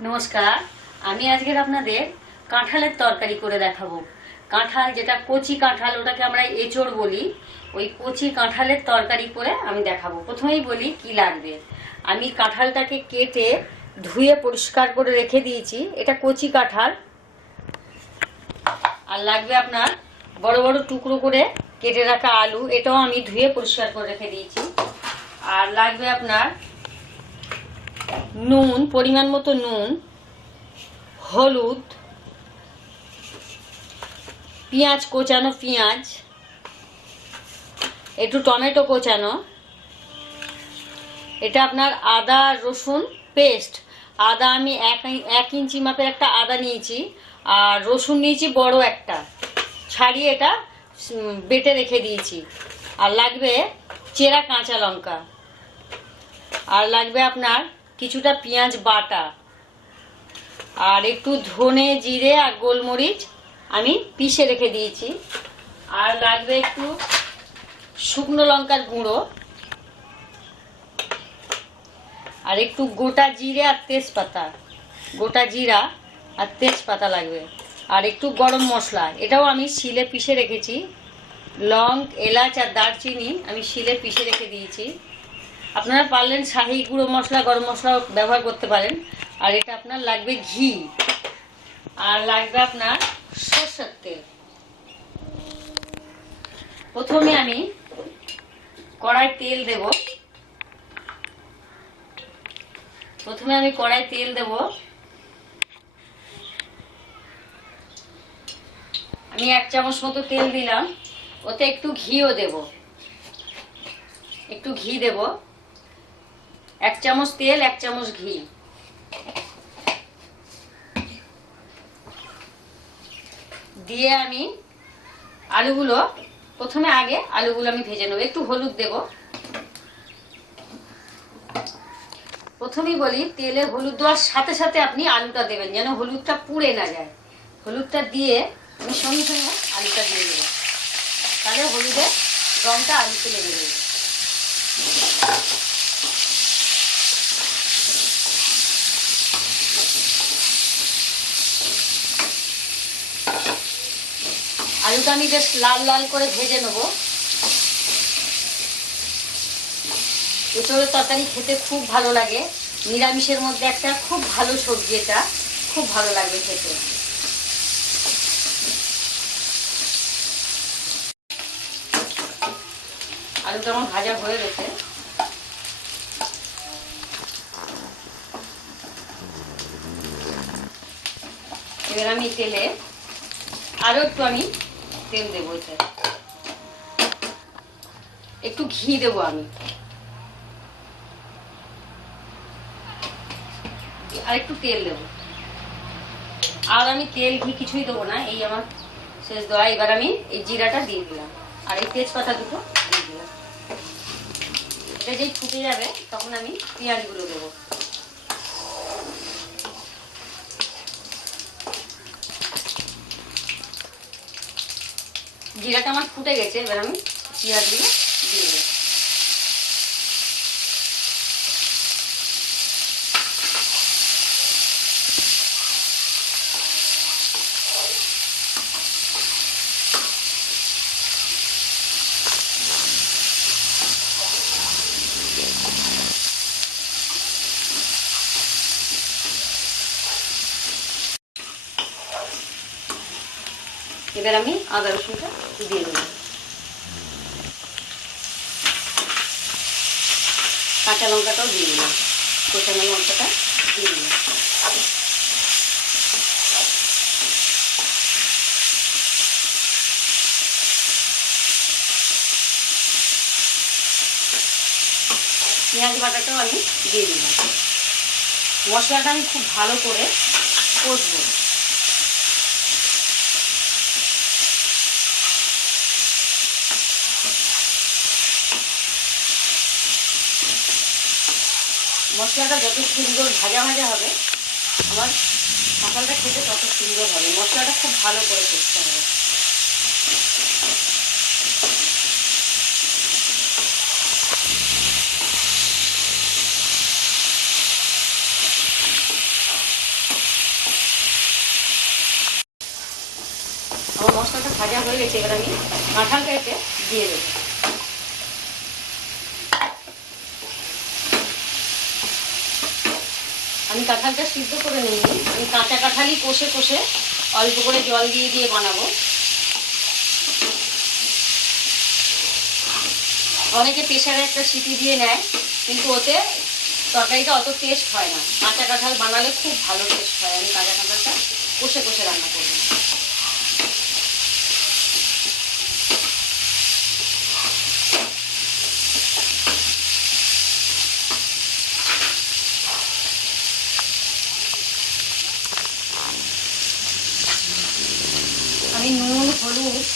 নমস্কার, আমি আজকের আপনাদের কাঁঠালের তরকারি করে দেখাবো। কাঁঠাল যেটা কচি কাঁঠাল, ওটাকে আমরা এঁচড় বলি। ওই কচি কাঁঠালের তরকারি করে আমি দেখাবো। প্রথমেই বলি কি লাগবে। আমি কাঁঠালটাকে কেটে ধুয়ে পরিষ্কার করে রেখে দিয়েছি। এটা কচি কাঁঠাল। আর লাগবে আপনার বড় বড় টুকরো করে কেটে রাখা আলু। এটাও আমি ধুয়ে পরিষ্কার করে রেখে দিয়েছি। আর লাগবে আপনার নুন, পরিমাণ মতো নুন, হলুদ, পেঁয়াজ কোচানো পেঁয়াজ, একটু টমেটো কোচানো। এটা আপনার আদা, রসুন পেস্ট আদা আমি এক এক ইঞ্চি মাপের একটা আদা নিয়েছি, আর রসুন নিয়েছি বড় একটা। ছাড়িয়ে এটা বেটে রেখে দিয়েছি। আর লাগবে চেরা কাঁচা লঙ্কা। আর লাগবে আপনার কিছুটা পেঁয়াজ বাটা। আর একটু ধনে, জিরে আর গোলমরিচ আমি পিষে রেখে দিয়েছি। আর লাগবে একটু শুকনো লঙ্কার গুঁড়ো। আর একটু গোটা জিরে আর তেজপাতা। গোটা জিরা আর তেজপাতা লাগবে। আর একটু গরম মশলা। এটাও আমি শিলে পিষে রেখেছি। লং, এলাচ আর দারচিনি আমি শিলে পিষে রেখে দিয়েছি। আপনারা পারলেন শাহি, গুঁড়ো মশলা, গরম মশলা ব্যবহার করতে পারেন। আর এটা আপনার লাগবে ঘি। আর লাগবে আপনার সর্ষের তেল। প্রথমে আমি কড়াই তেল দেব। প্রথমে আমি কড়াই তেল দেব। আমি এক চামচ মতো তেল দিলাম। ওতে একটু ঘিও দেব। একটু ঘি দেব। এক চামচ তেল, এক চামচ ঘি। দিয়ে আমি আলুগুলো, প্রথমে আগে আলুগুলো আমি ভেজে নেব। একটু হলুদ দেব। প্রথমেই বলি তেলে হলুদ দেওয়ার সাথে সাথে আপনি আলুটা দেবেন, যেন হলুদটা পুড়ে না যায়। হলুদটা দিয়ে আমি সঙ্গে সঙ্গে আলুটা দিয়ে দেবো। তাহলে হলুদের রংটা আলুতে লেগে দেবে আলুটা আমি বেশ লাল লাল করে ভেজে নেব। এঁচড়ের তরকারি খেতে খুব ভালো লাগে। নিরামিষের মধ্যে একটা খুব ভালো সবজি এটা। খুব ভালো লাগবে খেতে। আলুটা আমার ভাজা হয়ে গেছে। এবার আমি তেলে আরও একটু আমি তেল দেবো এতে একটু ঘি দেবো আমি। আর একটু তেল দেবো। আর আমি তেল, ঘি কিছুই দেবো না, এই আমার শেষ দেওয়া এবার আমি এই জিরাটা দিয়ে দিলাম। আর এই তেজপাতা দুটো দিয়ে দিলাম। এটা যেই ফুটে যাবে, তখন আমি পেঁয়াজগুলো দেবো। জিরাটা আমার ফুটে গেছে এবার আমি পেঁয়াজগুলো দিয়ে দেবো। এবার আমি আদা রসুনটা দিয়ে দেবো। কাঁচা লঙ্কাটাও দিয়ে দিলাম কোচানো লঙ্কাটা দিয়ে দিলাম পেঁয়াজ বাটাটাও আমি দিয়ে দিলাম মশলাটা আমি খুব ভালো করে কষবো। মশলাটা যত সুন্দর ভাজা ভাজা হবে, আমার মশলাটা খেতে তত সুন্দর হবে। মশলাটা খুব ভালো করে করতে হবে। আমার মশলাটা ভাজা হয়ে গেছে, এবার আমি কাঁঠাল দিয়ে দেবো। আমি কাঁঠালটা সিদ্ধ করে নিইনি আমি কাঁচা কাঁঠালই কষে কষে অল্প করে জল দিয়ে দিয়ে বানাবো। অনেকে প্রেশারে একটা সিটি দিয়ে নেয়, কিন্তু ওতে তরকারিটা অত টেস্ট হয় না। কাঁচা কাঁঠাল বানালে খুব ভালো টেস্ট হয়। আমি কাঁচা কাঁঠালটা কষে কষে রান্না করব আমি নুন হলুদ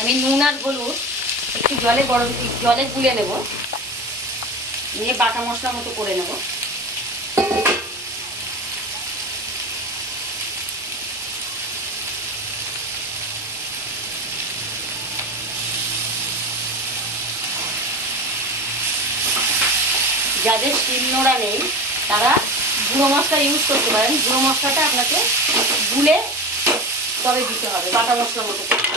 আমি নুন আর হলুদ, একটু জলে গরম জলে গুলে নেব। নিয়ে বাটা মশলা মতো করে নেব। যাদের শিলনোড়া নেই, তারা গুঁড়ো মশলা ইউজ করতে পারেন। গুঁড়ো মশলাটা আপনাকে গুলে তবে দিতে হবে, বাটা মশলা মতো করতে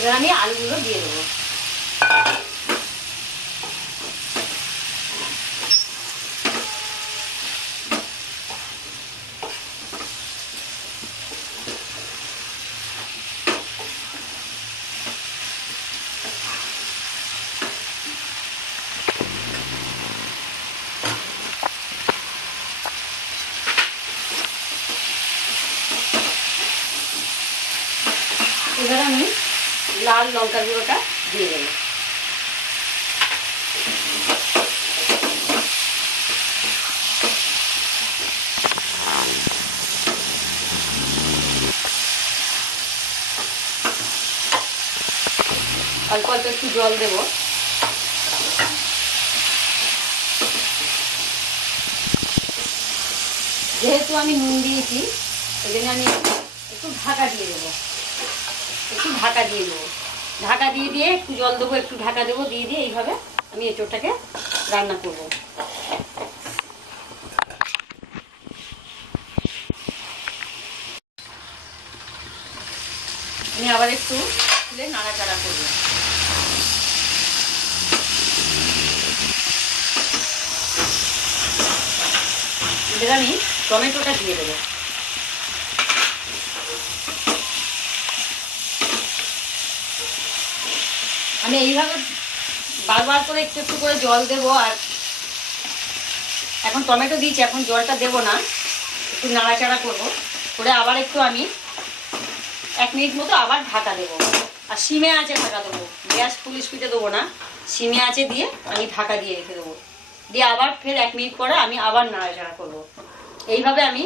এবার আমি আলুগুলো দিয়ে দেবো। এবার আমি লাল লঙ্কা গুঁড়োটা দিয়ে দেবো। অল্প অল্প একটু জল দেবো। যেহেতু আমি নুন দিয়েছি ওই আমি একটু ঢাকা দিয়ে দেবো। একটু ঢাকা দিয়ে দেবো। ঢাকা দিয়ে দিয়ে একটু জল দেবো, একটু ঢাকা দেবো, দিয়ে দিয়ে এইভাবে আমি এঁচোড়টাকে রান্না করব। আমি আবার একটু খুলে নাড়াচাড়া করব। এবার আমি টমেটোটা দিয়ে দেবো। আমি এইভাবে বারবার করে একটু একটু করে জল দেবো আর এখন টমেটো দিয়েছি, এখন জলটা দেবো না। একটু নাড়াচাড়া করব। করে আবার একটু আমি এক মিনিট মতো আবার ঢাকা দেবো। আর সিমে আছে ঢাকা দেবো। গ্যাস ফুল স্পিডে দেবো না। সিমে আছে দিয়ে আমি ঢাকা দিয়ে রেখে দেবো। দিয়ে আবার ফের এক মিনিট পরে আমি আবার নাড়াচাড়া করব। এইভাবে আমি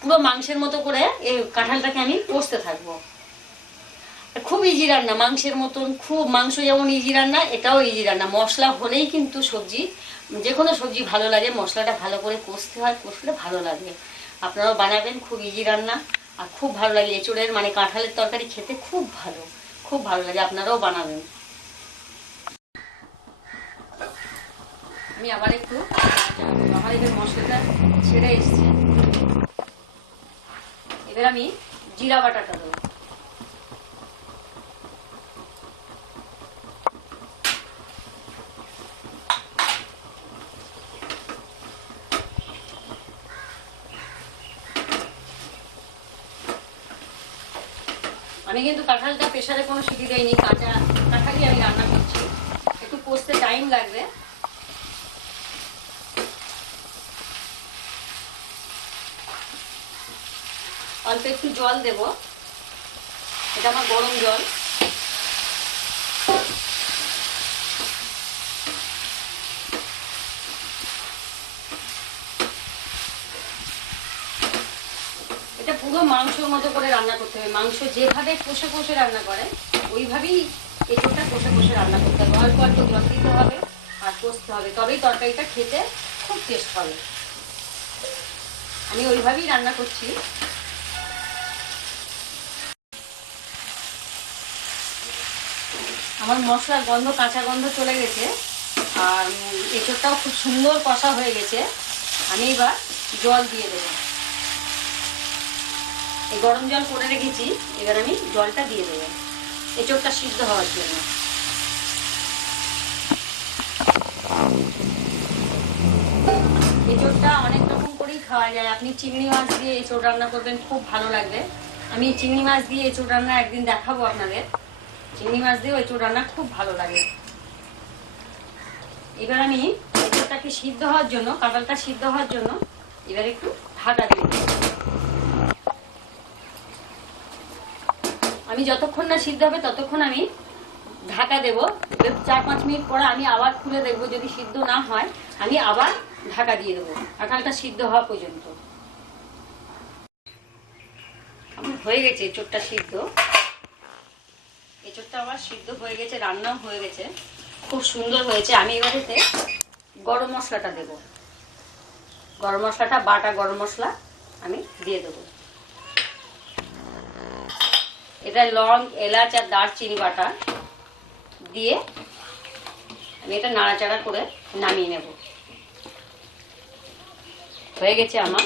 পুরো মাংসের মতো করে এই কাঁঠালটাকে আমি কষতে থাকব। খুব ইজি রান্না, মাংসের মতন খুব মাংস যেমন ইজি রান্না, এটাও ইজি রান্না। মশলা হলেই কিন্তু সবজি, যে কোনো সবজি ভালো লাগে, মশলাটা ভালো করে কষতে হয়, কষলে ভালো লাগে। আপনারাও বানাবেন, খুব ইজি রান্না। আর খুব ভালো লাগে, এঁচড়ের মানে কাঁঠালের তরকারি খেতে খুব ভালো খুব ভালো লাগে, আপনারাও বানাবেন। আমি আবার একটু আমার এবার মশলাটা ছেড়ে এসছে। এবার আমি জিরা বাটাটা দেবো। আমি কিন্তু কাঁঠালটা প্রেশারে কোনো সিটি দেয়নি কাঁচা কাঁঠালই আমি রান্না করছি। একটু কষতে টাইম লাগবে। অল্প একটু জল দেব। এটা আমার গরম জল। এটা পুরো মাংসর মতো করে রান্না করতে হবে। মাংস যেভাবে কষে কষে রান্না করে ওইভাবেই এঁচোড়টা কষে কষে রান্না করতে হবে। অল্প অল্প জল দিতে হবে আর কষতে হবে। তবেই তরকারিটা খেতে খুব টেস্ট হবে। আমি ওইভাবেই রান্না করছি। আমার মশলার গন্ধ কাঁচা গন্ধ চলে গেছে। আর উম, এঁচোড়টাও খুব সুন্দর কষা হয়ে গেছে। আমি এবার জল দিয়ে দেবো। এই গরম জল করে রেখেছি, এবার আমি জলটা দিয়ে দেবো। এঁচোড়টা সিদ্ধ হওয়ার জন্য। এঁচোড়টা অনেক রকম করেই খাওয়া যায়। আপনি চিংড়ি মাছ দিয়ে এঁচোড় রান্না করবেন, খুব ভালো লাগবে। আমি চিংড়ি মাছ দিয়ে এঁচোড় রান্না একদিন দেখাবো আপনাদের। চিংড়ি মাছ দিয়ে এঁচোড় রান্না খুব ভালো লাগে। এবার আমি এঁচোড়টাকে সিদ্ধ হওয়ার জন্য, কাঁঠালটা সিদ্ধ হওয়ার জন্য, এবার একটু ঢাকা দিয়ে আমি যতক্ষণ না সিদ্ধ হবে ততক্ষণ আমি ঢাকা দেবো। চার পাঁচ মিনিট পরে আমি আবার খুলে দেখব যদি সিদ্ধ না হয়, আমি আবার ঢাকা দিয়ে দেবো। কাঁঠালটা সিদ্ধ হওয়া পর্যন্ত। হয়ে গেছে চোরটা সিদ্ধ। এঁচোড়টা আমার সিদ্ধ হয়ে গেছে, রান্নাও হয়ে গেছে। খুব সুন্দর হয়েছে। আমি এবারেতে গরম মশলাটা দেব। গরম মশলাটা, বাটা গরম মশলা আমি দিয়ে দেবো। এটা লং এলাচ আর দারচিনি বাটা দিয়ে আমি এটা নাড়াচাড়া করে নামিয়ে নেব। হয়ে গেছে আমার।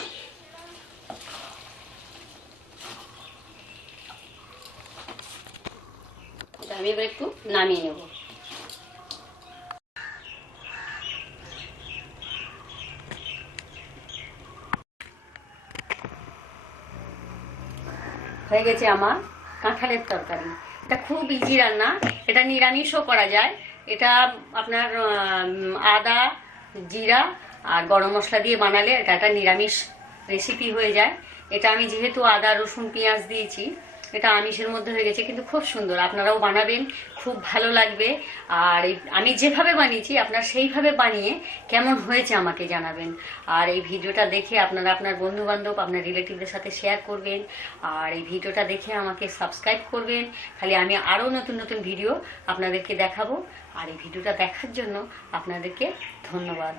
আমি এবার একটু নামিয়ে নেব। হয়ে গেছে আমার। কাঁঠালের তরকারি। এটা খুব ইজি রান্না। এটা নিরামিষও করা যায়। এটা আপনার আদা, জিরা আর গরম মশলা দিয়ে বানালে এটা একটা নিরামিষ রেসিপি হয়ে যায়। এটা আমি যেহেতু আদা, রসুন, পেঁয়াজ দিয়েছি এটা আমিষের মধ্যে হয়ে গেছে, কিন্তু খুব সুন্দর। আপনারাও বানাবেন, খুব ভালো লাগবে। আর আমি যেভাবে বানিয়েছি, আপনার সেইভাবে বানিয়ে কেমন হয়েছে আমাকে জানাবেন। আর এই ভিডিওটা দেখে আপনারা আপনার বন্ধু বান্ধব আপনার রিলেটিভদের সাথে শেয়ার করবেন। আর এই ভিডিওটা দেখে আমাকে সাবস্ক্রাইব করবেন। খালি আমি আরও নতুন নতুন ভিডিও আপনাদেরকে দেখাবো। আর এই ভিডিওটা দেখার জন্য আপনাদেরকে ধন্যবাদ।